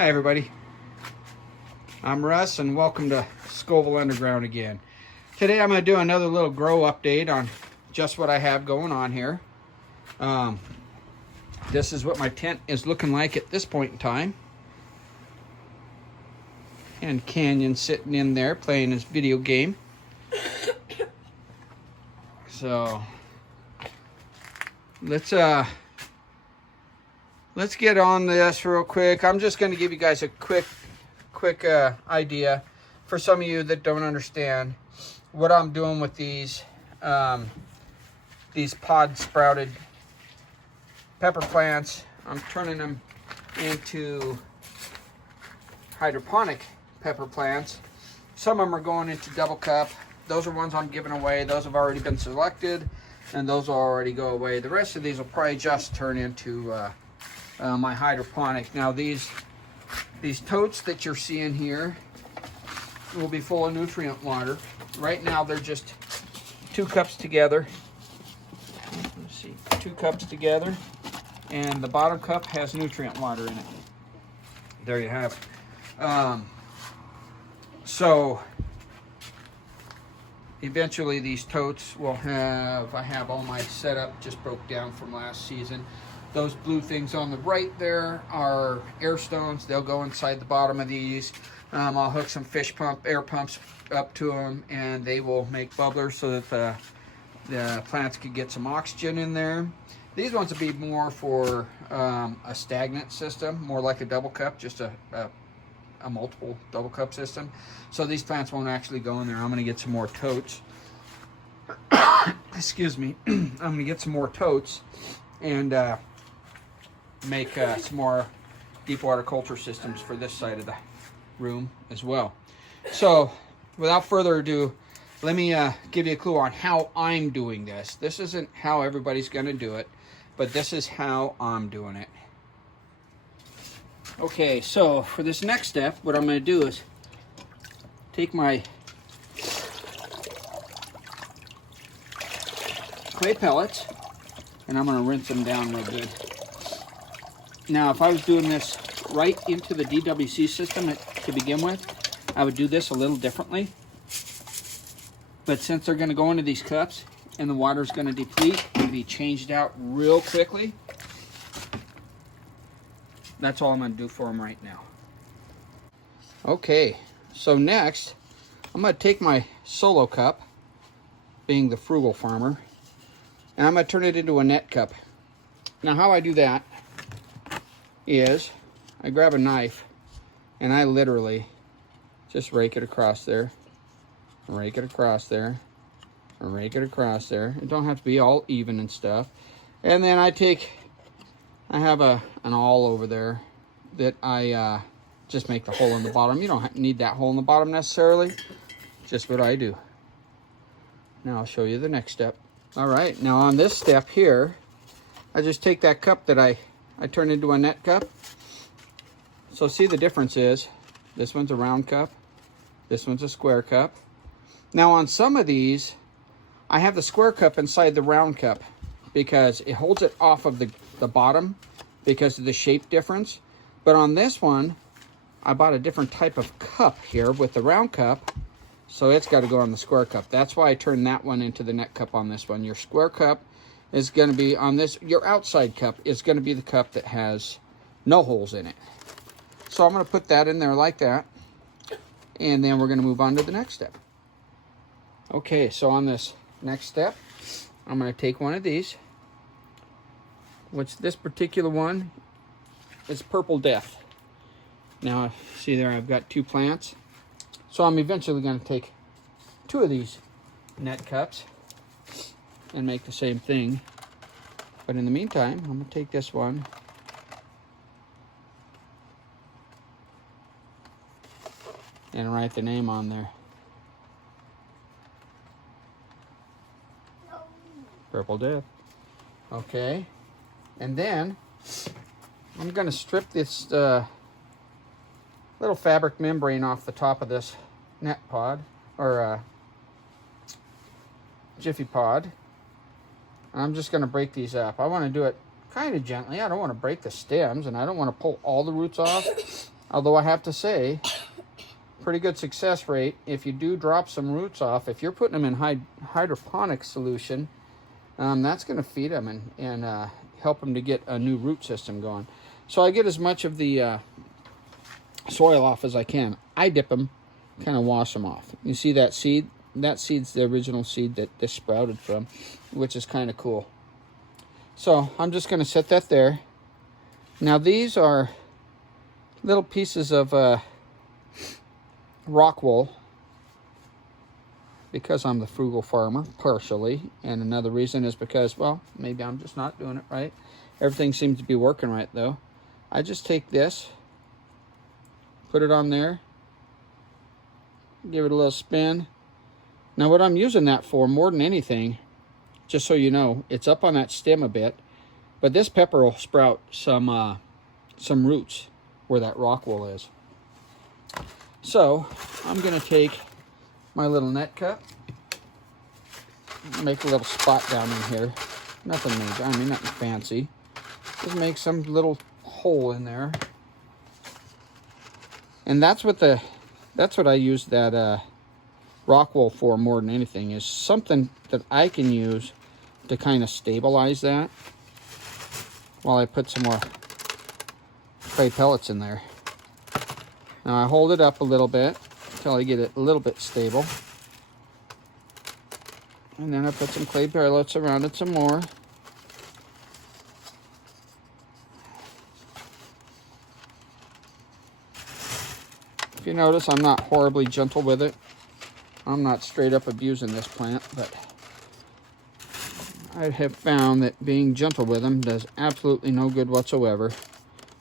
Hi everybody, I'm Russ and welcome to Scoville Underground again. Today I'm going to do another little grow update on just what I have going on here. This is what my tent is looking like at this point in time. And Canyon sitting in there playing his video game. So let's get on this real quick. I'm just going to give you guys a quick idea for some of you that don't understand what I'm doing with these pod sprouted pepper plants. I'm turning them into hydroponic pepper plants. Some of them are going into double cup. Those are ones I'm giving away. Those have already been selected and those will already go away. The rest of these will probably just turn into my hydroponic. Now these totes that you're seeing here will be full of nutrient water. Right now they're just 2 cups together. Let's see, 2 cups together, and the bottom cup has nutrient water in it. There you have it. So eventually these totes will have, I have all my setup just broke down from last season. Those blue things on the right there are air stones. They'll go inside the bottom of these. I'll hook some air pumps up to them, and they will make bubblers so that the plants could get some oxygen in there. These ones will be more for a stagnant system, more like a double cup, just a multiple double cup system. So these plants won't actually go in there. I'm going to get some more totes. Excuse me. I'm going to get some more totes and make some more deep water culture systems for this side of the room as well. So without further ado, let me give you a clue on how I'm doing this. This isn't how everybody's going to do it, but this is how I'm doing it. Okay, so for this next step, what I'm going to do is take my clay pellets and I'm going to rinse them down real good. Now, if I was doing this right into the DWC system to begin with, I would do this a little differently. But since they're going to go into these cups and the water is going to deplete and be changed out real quickly, that's all I'm going to do for them right now. Okay, so next, I'm going to take my solo cup, being the frugal farmer, and I'm going to turn it into a net cup. Now, how I do that is I grab a knife and I literally just rake it across there, rake it across there, rake it across there. It don't have to be all even and stuff. And then I have an awl over there that I just make the hole in the bottom. You don't need that hole in the bottom necessarily, just what I do. Now I'll show you the next step. All right, now on this step here, I just take that cup that I turn into a net cup. So see, the difference is this one's a round cup, this one's a square cup. Now on some of these, I have the square cup inside the round cup because it holds it off of the bottom because of the shape difference. But on this one, I bought a different type of cup here with the round cup, so it's got to go on the square cup. That's why I turned that one into the net cup on this one. Your square cup is going to be on this, your outside cup is going to be the cup that has no holes in it. So I'm going to put that in there like that, and then we're going to move on to the next step. Okay, so on this next step, I'm going to take one of these, which this particular one is Purple Death. Now, see there, I've got 2 plants. So I'm eventually going to take 2 of these net cups and make the same thing. But in the meantime, I'm going to take this one and write the name on there. Purple Death. Okay. And then I'm going to strip this little fabric membrane off the top of this net pod, or Jiffy pod. I'm just going to break these up. I want to do it kind of gently. I don't want to break the stems, and I don't want to pull all the roots off. Although I have to say, pretty good success rate. If you do drop some roots off, if you're putting them in hydroponic solution, that's going to feed them and help them to get a new root system going. So I get as much of the soil off as I can. I dip them, kind of wash them off. You see that seed? That seed's the original seed that this sprouted from, which is kind of cool. So I'm just going to set that there. Now these are little pieces of rock wool, because I'm the frugal farmer, partially. And another reason is because, well, maybe I'm just not doing it right. Everything seems to be working right, though. I just take this, put it on there, give it a little spin. Now what I'm using that for more than anything, just so you know, it's up on that stem a bit, but this pepper will sprout some roots where that rock wool is. So I'm going to take my little net cup, make a little spot down in here. Nothing major, I mean nothing fancy. Just make some little hole in there. And that's what I use that rock wool for more than anything, is something that I can use to kind of stabilize that while I put some more clay pellets in there. Now I hold it up a little bit until I get it a little bit stable. And then I put some clay pellets around it some more. If you notice, I'm not horribly gentle with it. I'm not straight up abusing this plant, but I have found that being gentle with them does absolutely no good whatsoever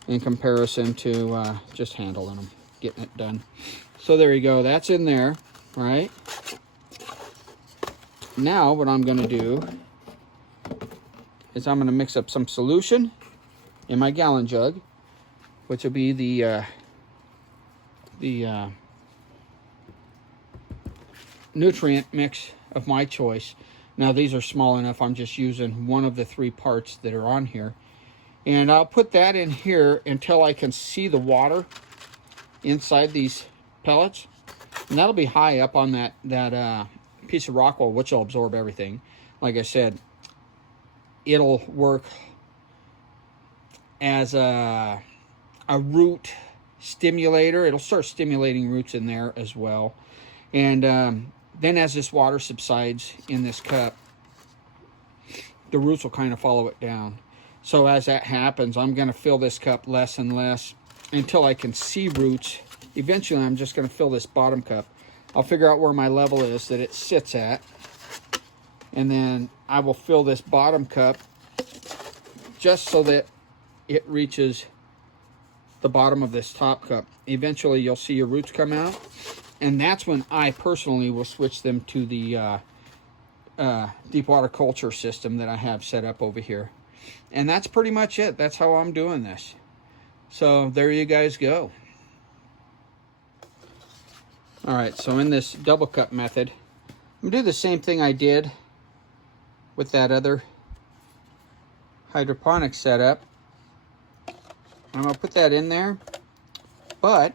in comparison to just handling them, getting it done. So there you go, that's in there, right? Now what I'm going to do is I'm going to mix up some solution in my gallon jug, which will be the nutrient mix of my choice. Now these are small enough, I'm just using one of the 3 parts that are on here. And I'll put that in here until I can see the water inside these pellets. And that'll be high up on that piece of rock wool, which will absorb everything. Like I said, it'll work as a root stimulator. It'll start stimulating roots in there as well. And then as this water subsides in this cup, the roots will kind of follow it down. So as that happens, I'm going to fill this cup less and less until I can see roots. Eventually, I'm just going to fill this bottom cup. I'll figure out where my level is that it sits at. And then I will fill this bottom cup just so that it reaches the bottom of this top cup. Eventually, you'll see your roots come out. And that's when I personally will switch them to the deep water culture system that I have set up over here. And that's pretty much it. That's how I'm doing this. So there you guys go. All right, so in this double cup method, I'm gonna do the same thing I did with that other hydroponic setup. I'm gonna put that in there, but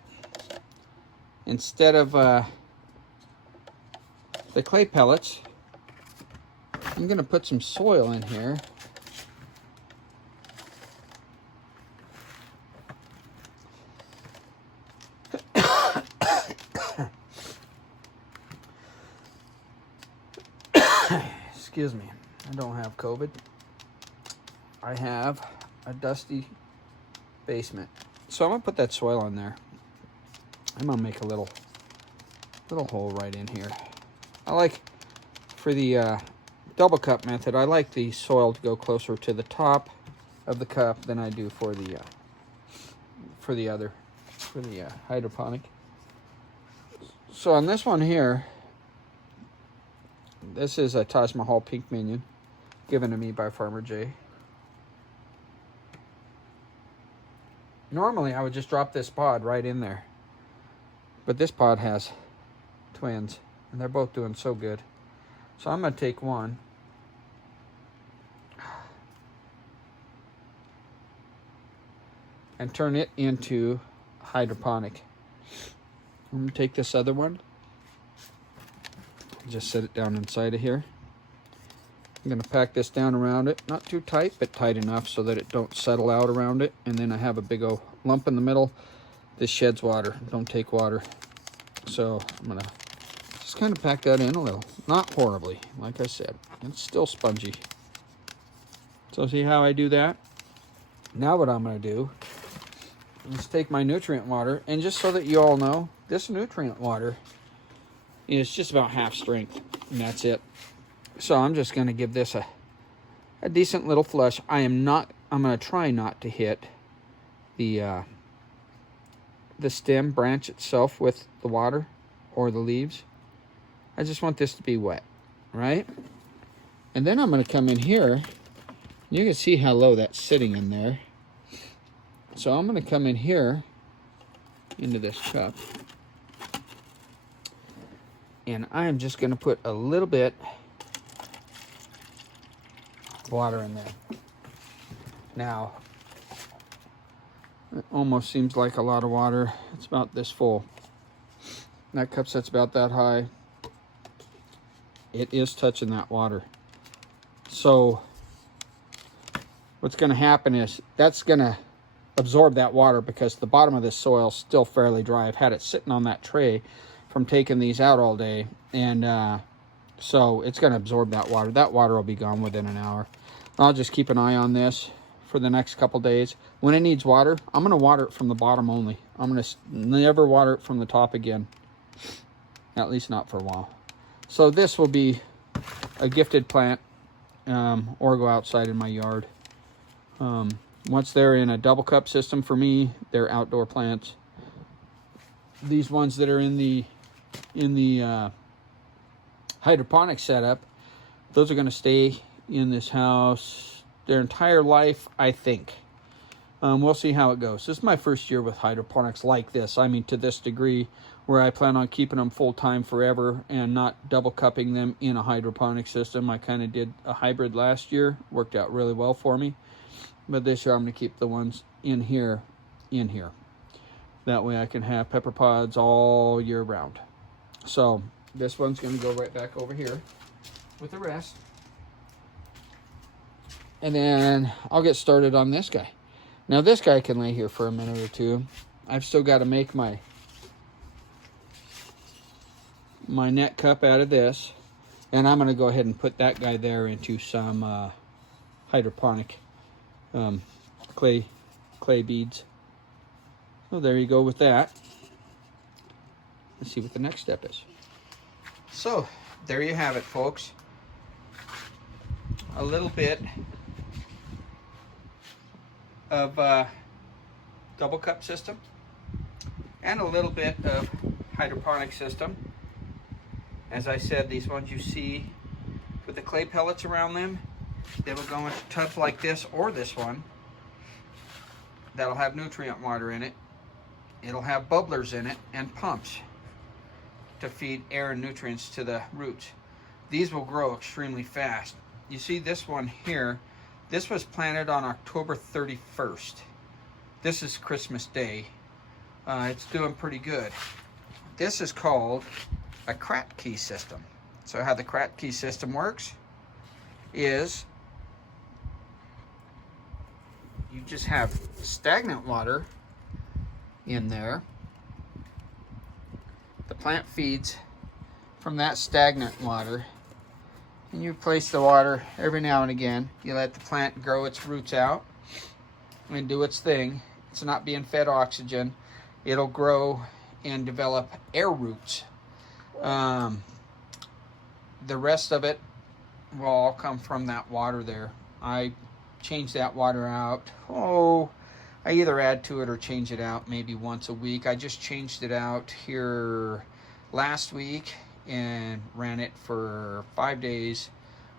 instead of the clay pellets, I'm gonna put some soil in here. Excuse me, I don't have COVID. I have a dusty basement. So I'm gonna put that soil in there. I'm gonna make a little hole right in here. I like, for the double cup method, I like the soil to go closer to the top of the cup than I do for the hydroponic. So on this one here, this is a Taj Mahal pink minion given to me by Farmer Jay. Normally I would just drop this pod right in there, but this pod has twins and they're both doing so good. So I'm going to take one and turn it into hydroponic. I'm going to take this other one, just set it down inside of here. I'm going to pack this down around it, not too tight, but tight enough so that it don't settle out around it. And then I have a big old lump in the middle. This sheds water, don't take water. So I'm going to just kind of pack that in a little, not horribly, like I said. It's still spongy. So see how I do that? Now what I'm going to do is take my nutrient water, and just so that you all know, this nutrient water is just about half strength, and that's it. So I'm just going to give this a decent little flush. I'm going to try not to hit the stem branch itself with the water or the leaves. I just want this to be wet, right? And then I'm going to come in here. You can see how low that's sitting in there. So I'm going to come in here into this cup. And I am just going to put a little bit of water in there. Now, it almost seems like a lot of water. It's about this full. That cup sits about that high. It is touching that water. So what's going to happen is that's going to absorb that water, because the bottom of this soil is still fairly dry. I've had it sitting on that tray from taking these out all day, and so it's going to absorb that water. That water will be gone within an hour. I'll just keep an eye on this for the next couple days. When it needs water, I'm going to water it from the bottom only. I'm going to never water it from the top again, at least not for a while. So this will be a gifted plant, or go outside in my yard. Once they're in a double cup system, for me, they're outdoor plants. These ones that are in the hydroponic setup, those are going to stay in this house their entire life, I think. We'll see how it goes. This is my first year with hydroponics like this. I mean, to this degree, where I plan on keeping them full-time forever and not double cupping them in a hydroponic system. I kind of did a hybrid last year. Worked out really well for me. But this year I'm going to keep the ones in here. That way I can have pepper pods all year round. So this one's going to go right back over here with the rest. And then I'll get started on this guy. Now this guy can lay here for a minute or two. I've still got to make my net cup out of this. And I'm going to go ahead and put that guy there into some hydroponic clay beads. So there you go with that. Let's see what the next step is. So there you have it, folks. A little bit of double cup system and a little bit of hydroponic system. As I said, these ones you see with the clay pellets around them, they will go into tubs like this or this one that'll have nutrient water in it. It'll have bubblers in it and pumps to feed air and nutrients to the roots. These will grow extremely fast. You see this one here, this was planted on October 31st. This is Christmas Day. It's doing pretty good. This is called a Kratky system. So how the Kratky system works is you just have stagnant water in there. The plant feeds from that stagnant water, and you place the water every now and again. You let the plant grow its roots out and do its thing. It's not being fed oxygen. It'll grow and develop air roots. The rest of it will all come from that water there. I change that water out. I either add to it or change it out maybe once a week. I just changed it out here last week and ran it for 5 days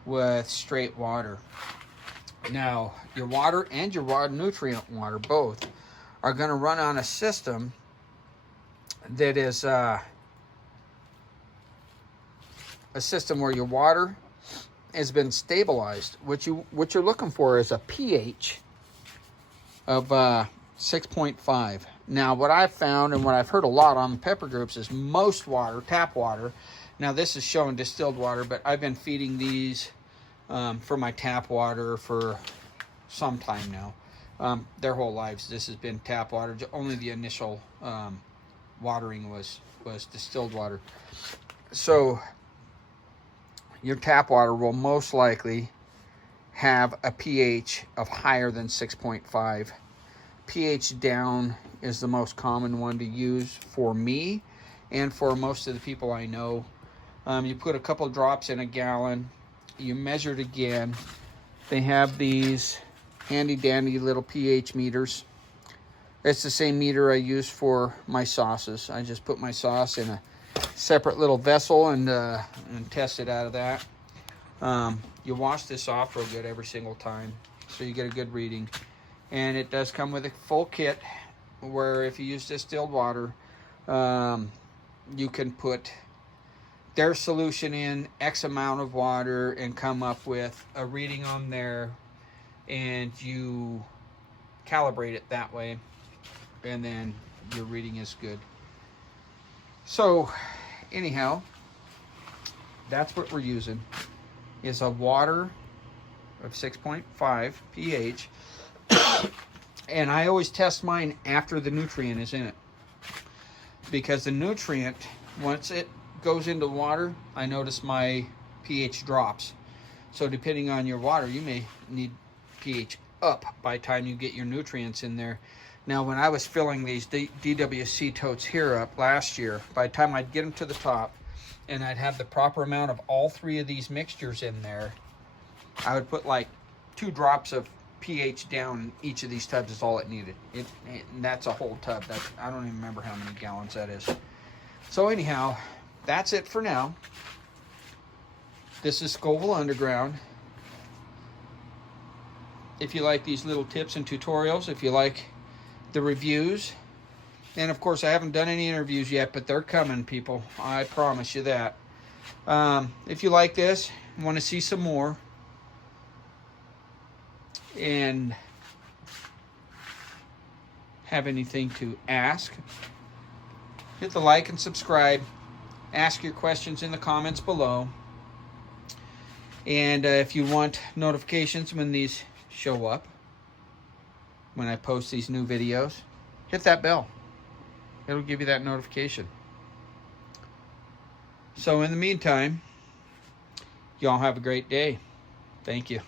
with straight water. Now, your water and your nutrient water both are going to run on a system that is a system where your water has been stabilized. What you're looking for is a pH of 6.5. Now, what I've found and what I've heard a lot on the pepper groups is most water, tap water. Now, this is showing distilled water, but I've been feeding these for my tap water for some time now. Their whole lives, this has been tap water. Only the initial watering was distilled water. So your tap water will most likely have a pH of higher than 6.5. pH down is the most common one to use for me and for most of the people I know. You put a couple drops in a gallon, you measure it again. They have these handy dandy little pH meters. It's the same meter I use for my sauces. I just put my sauce in a separate little vessel and test it out of that. You wash this off real good every single time, so you get a good reading. And it does come with a full kit where if you use distilled water, you can put their solution in X amount of water and come up with a reading on there, and you calibrate it that way, and then your reading is good. So anyhow, that's what we're using, is a water of 6.5 pH. And I always test mine after the nutrient is in it, because the nutrient, once it goes into water, I notice my pH drops. So depending on your water, you may need pH up by the time you get your nutrients in there. Now, when I was filling these DWC totes here up last year, by the time I'd get them to the top and I'd have the proper amount of all three of these mixtures in there, I would put like 2 drops of pH down in each of these tubs is all it needed. And that's a whole tub. I don't even remember how many gallons that is. So anyhow, that's it for now. This is Scoville Underground. If you like these little tips and tutorials, if you like the reviews, and of course I haven't done any interviews yet, but they're coming, people. I promise you that. If you like this, want to see some more, and have anything to ask, hit the like and subscribe. Ask your questions in the comments below. And if you want notifications when these show up, when I post these new videos, hit that bell. It'll give you that notification. So in the meantime, y'all have a great day. Thank you.